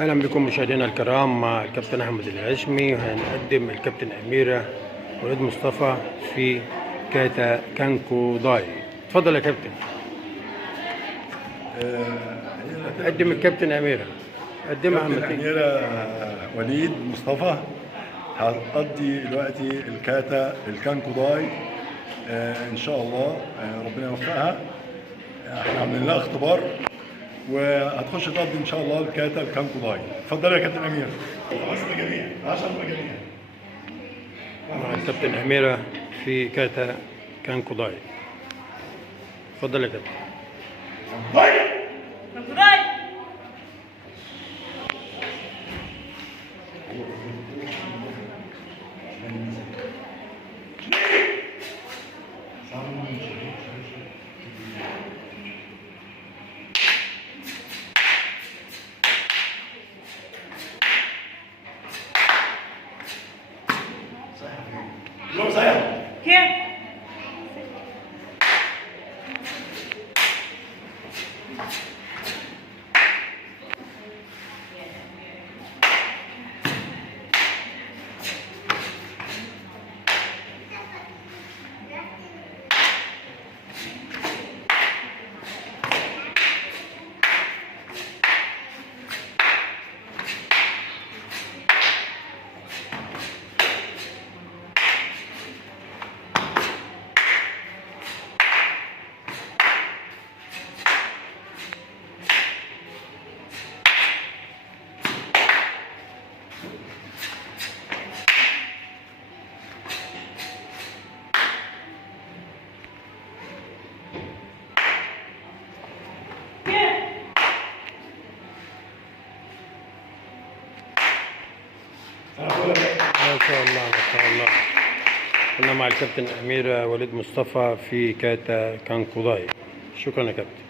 اهلا بكم مشاهدينا الكرام مع الكابتن احمد الهاشمي، وهنقدم الكابتن اميره وليد مصطفى في كاتا كانكو داي. اتفضل يا كابتن. قدم الكابتن اميره. قدمها كابتن اميره وليد مصطفى هتقضي دلوقتي الكاتا الكانكو داي. ان شاء الله ربنا يوفقها. احنا عاملين لها اختبار وهتخش تقضي ان شاء الله الكاتا الكانكو داي. اتفضل يا كابتن اميره. 10 مجاميع 10 مجاميع مع الكابتن اميره في كاتا كانكو داي. اتفضل يا كابتن. ما شاء الله ما شاء الله. كنا مع الكابتن اميره وليد مصطفى في كاتا كانكو داي. شكرا يا كابتن.